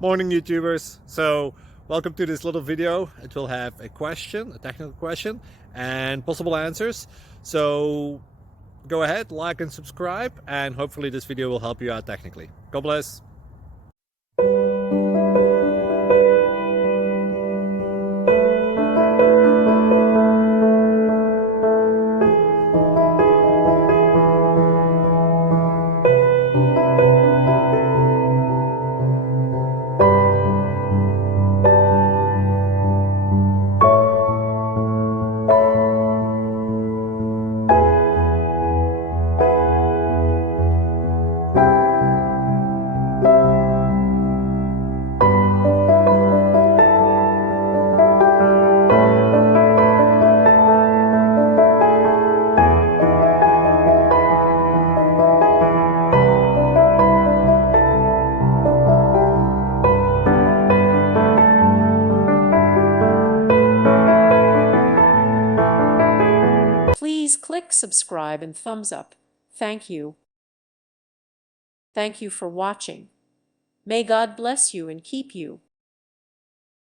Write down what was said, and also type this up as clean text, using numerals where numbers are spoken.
Morning, YouTubers. So welcome to this little video. It will have a question, a technical question, and possible answers. So go ahead, like and subscribe, and hopefully this video will help you out technically. God bless. Please click subscribe and thumbs up. Thank you. Thank you for watching. May God bless you and keep you.